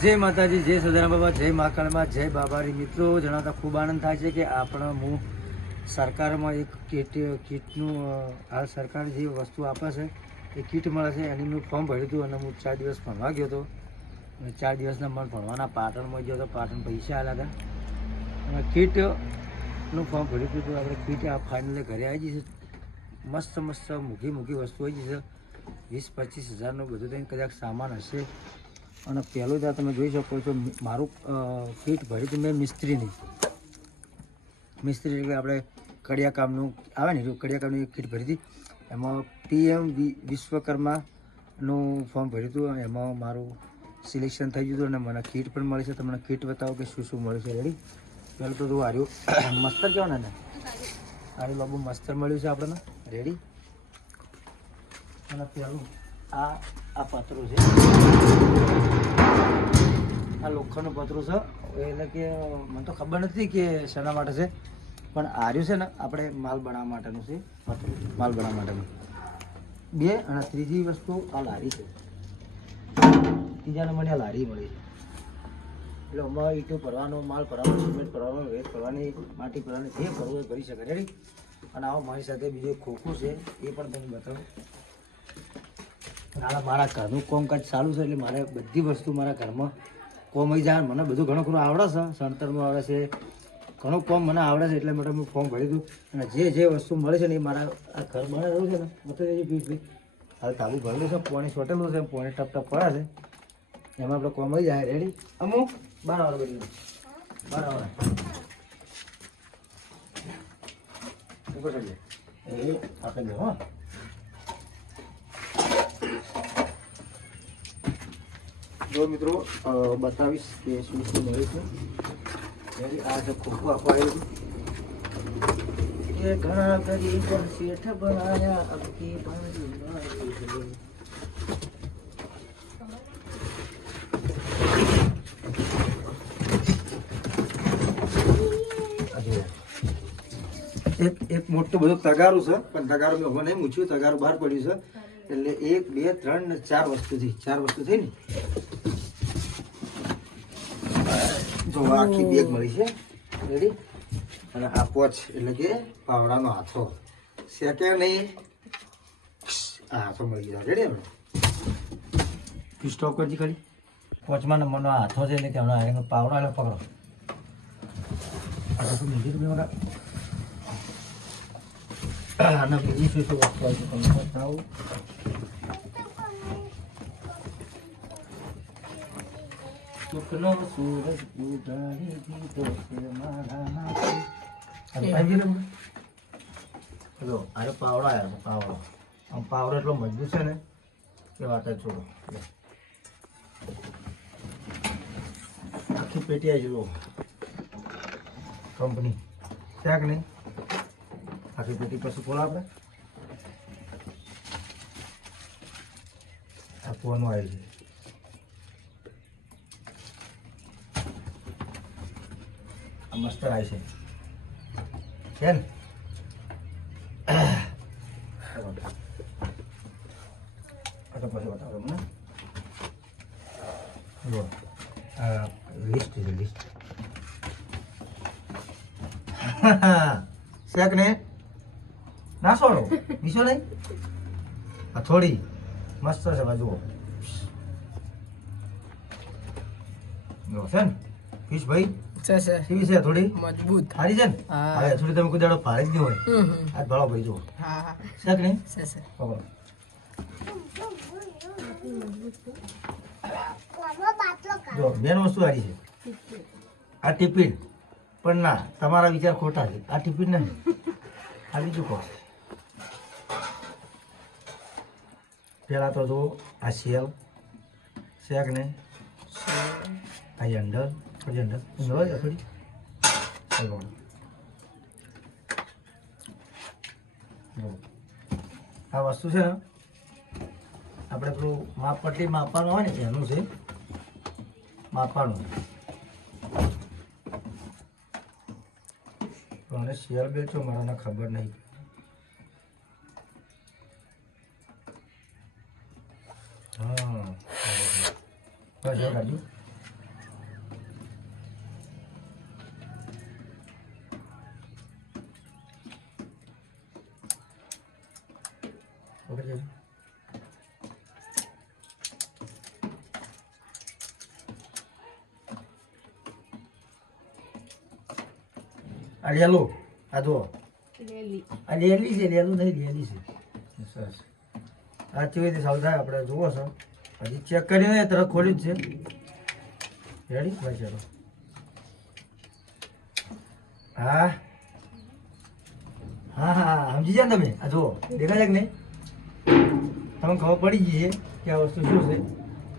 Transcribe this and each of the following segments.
જય માતાજી, જય સદારામ બાબા, જય મહાકાળમાં, જય બાબારી. મિત્રો જણાવતા ખૂબ આનંદ થાય છે કે આપણે હું સરકારમાં એક કીટનું હાલ સરકાર જે વસ્તુ આપે છે એ કીટ મળે છે એની મેં ફોર્મ ભર્યું હતું અને હું 4 દિવસ ભણવા ગયો હતો અને 4 દિવસના મને ભણવાના પાટણમાં ગયો હતો. પાટણ પૈસા આવેલા હતા અને કીટનું ફોર્મ ભર્યું હતું. તો આપણે કીટ આ ફાઇનલી ઘરે આવી જશે. મસ્ત મસ્ત મૂકી વસ્તુ આવી જશે. 20-25 હજારનું બધું થઈને કદાચ સામાન હશે. અને પહેલું ત્યાં તમે જોઈ શકો છો મારું કીટ ભરી હતી મેં મિસ્ત્રી એટલે આપણે કડિયા કામનું આવે ને કડિયા કામની કીટ ભરી હતી. એમાં PM વિશ્વકર્માનું ફોર્મ ભર્યું હતું. એમાં મારું સિલેક્શન થઈ ગયું હતું અને મને કીટ પણ મળી છે. તમને કીટ બતાવો કે શું શું મળ્યું છે. રેડી? પહેલું તો તું હાર્યું મસ્તર કહેવાય ને હાર્યું બાબુ મસ્તર મળ્યું છે આપણને. રેડી? અને પહેલું આ પતરું છે, આ લોખંડનું પતરું છે. એટલે કે મને તો ખબર નથી કે શેના માટે છે, પણ આર્યું છે ને આપણે માલ બનાવવા માટેનું છે. પતરું માલ બનાવવા માટેનું. 2 અને ત્રીજી વસ્તુ આ લારી છે. ત્રીજા નંબરની આ લારી મળી છે. એટલે અમારે ઈંટો ભરવાનો, માલ ભરવાનો, સિમેન્ટ ભરવાનો, રેત ભરવાની, માટી ભરવાની, જે ભરવું હોય ભરી શકે. રેડી? અને આવો મારી સાથે બીજો ખોખું છે એ પણ તમને બતાવું. મારા ઘરનું કામકાજ ચાલુ છે એટલે મારે બધી વસ્તુ મારા ઘરમાં કોમ આવી જાય. મને બધું ઘણું ખરું આવડે છે, સણતરનું આવડે છે, ઘણું કોમ મને આવડે છે. એટલે માટે મેં ફોર્મ ભરી દીધું અને જે વસ્તુ મળે છે ને એ મારા આ ઘર બને રહ્યું છે ને બતાવી દેજો પીઠ હાલ તાબુ ભરેલું છે, પાણી છોટેલું છે, પાણી ટપ ટપ પડે છે. એમાં આપણે કોમ આવી જાય. રેડી? અમુક 12 વાળો બધી 12 વાળા ઉપર ચડીએ એ આપણે હો. જો મિત્રો બતાવીશ કે શું શું મળે છે. આ જે ખોખું અપાયેલું એ ઘણા કરી શેઠ બનાયા અબકી બાજુ એક મોટું બધું તગારું છે, પણ તગારું મેં હવે નહીં મૂછ્યું, તગારું બહાર પડ્યું છે. એટલે 1 2 3 ને 4 વસ્તુ થઈ. 4 વસ્તુ થઈ ને. જો આખી બેગ મળી છે. રેડી? અને આ પોચ એટલે કે પાવડાનો હાથો શેકે નહીં, આ હાથો મળી જાય. રેડી? આપણે સ્ટોક કરજી ખાલી 5મા નંબરનો હાથો છે એટલે કે હમણાં પાવડા એટલે પકડો. આ તો બીજી તમે મારા અને બીજી શું શું વસ્તુ આવી છે તમને બતાવું. સુખનો સૂરજ ઉગાડી દીધો છે મારા હાથે. જો અરે પાવડો આવ્યો. આમ પાવડો એટલો મજબૂત છે ને એ વાત જ છોડો. આખી પેટી આવી જુઓ કંપની ક્યાંક નહીં. આખી પેટી પછી ખોલો આપણે. આપવાનું આવી છે. આ મસ્ત આવી છે ને? આ તો પછી બતાવો તમને. જો આ લિસ્ટ છે, લિસ્ટ શેક ને ના છોડો બીજો નહીં. આ થોડી મસ્ત છે બાજુ છે ને ફીસ ભાઈ કેવી છે? થોડી મજબૂત સારી છે ને? હા થોડી તમે કોઈ દાડો ભારે જ નહીં હોય. આ ભાડો ભાઈ જુઓ શેક નહીં જો મેન વસ્તુ સારી છે. આ ટિફિન પણ ના, તમારા વિચાર ખોટા છે. આ ટિફિન નહીં, આ બીજું કહો. પેલા તો જો આ સેલ શેક ને આ અંડર થોડી અંડર થોડી આ વસ્તુ છે ને આપણે પેલું માપપટ્ટી માપવાનું હોય ને એનું છે, માપવાનું. મને શેર બેચો મારાને ખબર નહીં. હા બસ કાઢ્યું આ લેલો આ જો લેલી આ લેલી છે, લેલું નહીં લેલી છે. સરસ. આ કેવી રીતે સાવ થાય આપણે જુઓ છો, હજી ચેક કરીને તરત ખોલ્યું જ છે. રેડી ભાઈ ચાલો. હા હા હા સમજી જાય ને તમે. આ જુઓ દેખાય છે કે નહીં? તમને ખબર પડી ગઈ છે કે આ વસ્તુ શું છે.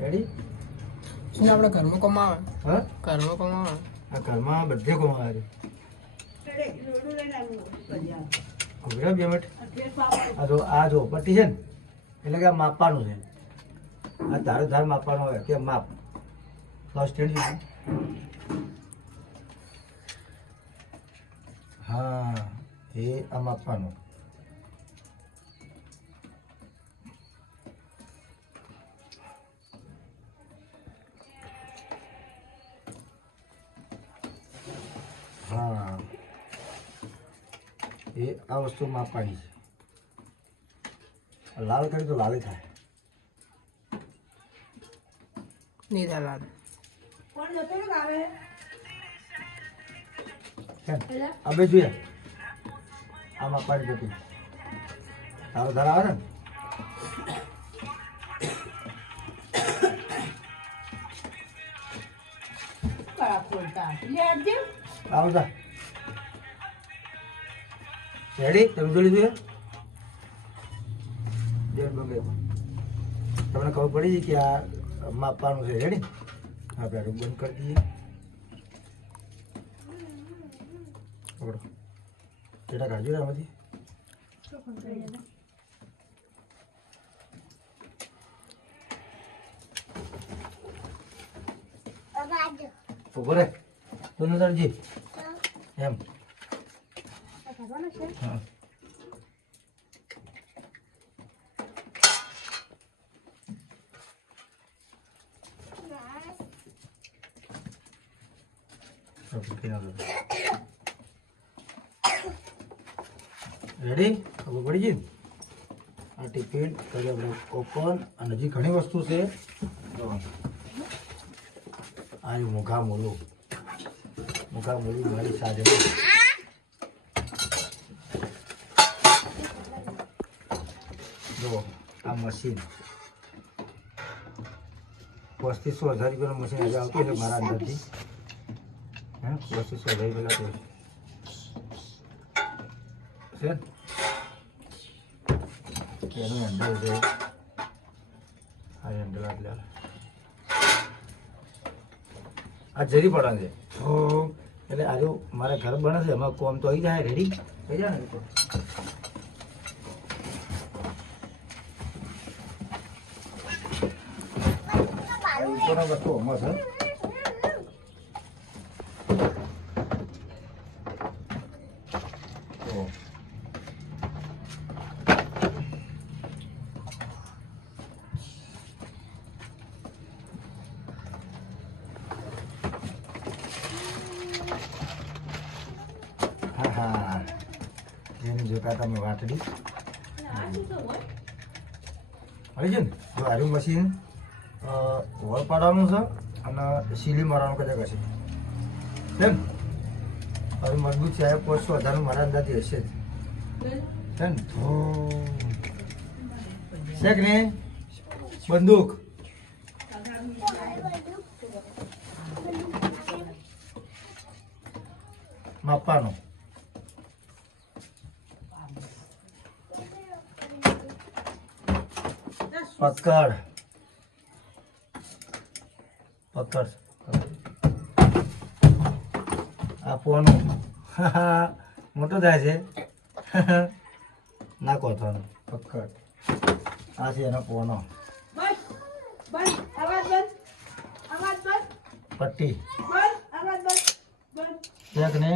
રેડી? શું આપણે ઘરમાં કમાવે? હા ઘરમાં કમાવે. આ ઘરમાં બધે કમાવે છે. 2 મિનિટ. આ જો પટ્ટી છે ને એટલે કે આ માપવાનું છે. આ ધાર માપવાનો હોય કે માપ સ્ટેન્ડ. હા એ આ માપવાનું. હા એ આ વસ્તુ માપવાની છે. લાલ કરી તો લાલ થાય. નહીં થાય લાલ. આ બે જોઈએ આ માપવાની જતી તારો ધાર આવે ને. આવતા રેડી? તમે જોઈ લીધું? તમને ખબર પડી કે આ માપવાનું છે. રેડી? આપણે આનું બંધ કરી દઈએ. પકડો કેટલા કાઢજો આમાંથી. ઉભો રે તો નજરજી એમ. હા રેડી? ખબર પડી ગઈ. આ ટિફિન કરી આપણે ઓપન. અને હજી ઘણી વસ્તુ છે. આ મોઘા મોલું મારી સાથે જો આ મશીન 2500 રૂપિયાનું મશીન આજે આવતું છે મારા અંદરથી. હા 2500 રૂપિયા છે. એનું હેન્ડલ છે. આ હેન્ડલ એટલે આ જરી પડે છે. એટલે આજુ મારા ઘર બને છે એમાં કોમ તો આવી જાય. રેડી થઈ જાય ને? વસ્તુ હમણાં છે. હા એની જોતા તમે વાટડી હોય છે ને. જો આરું મશીન વળ પાડવાનું છે અને સીલી મારવાનું કદાચ હશે છે ને. હવે મજબૂત છે. 500 મારા અંદાજથી હશે જ છે ને. છે કે નહીં? બંદૂક માપવાનું. પકડ આ પોનું મોટો થાય છે. નાખો થોડો પકડ. આ છે એનો પોનો. પટ્ટી એક ને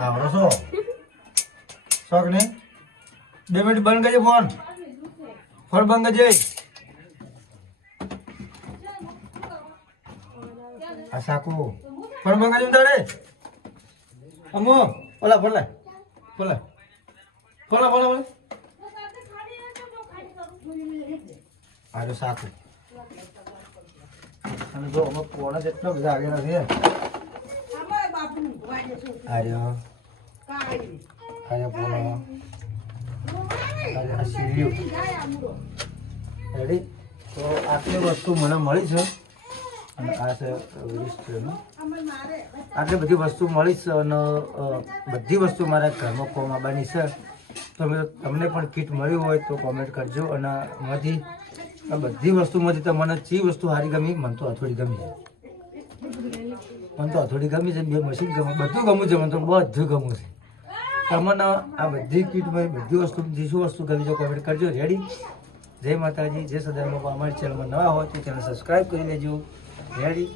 આવડો છો શોખ નહીં. 2 મિનિટ બંધ કરજે ફોન બંધ કરજે. આ સાકુ ફોન બંધ કરજે તારે. અમો ઓલા ફોલા આ સાકુ અને જો અમે પોણા જેટલો બધા આગળ છે આર્યો પોણા આ સીડીઓ રેડી. તો આટલી વસ્તુ મને મળી છે અને આ છે રજિસ્ટરનું. આટલી બધી વસ્તુ મળી છે અને બધી વસ્તુ મારા ઘરમાં કોમ આવવાની છે. તો તમને પણ કીટ મળી હોય તો કોમેન્ટ કરજો. અને આમાંથી આ બધી વસ્તુમાંથી તમને ચી વસ્તુ સારી ગમી? મને તો હથોડી ગમી છે. મને તો હથોડી ગમી છે, બે મશીન ગમે, બધું ગમું છે. મને તો બધું ગમું છે. તમને આ બધી કીટમાં બધી વસ્તુ શું વસ્તુ ગમી છે કોમેન્ટ કરજો. રેડી. જય માતાજી, જય સદાનંદ બાપા. અમારી ચેનલમાં નવા હોય તો ચેનલ સબસ્ક્રાઈબ કરી લેજો. રેડી.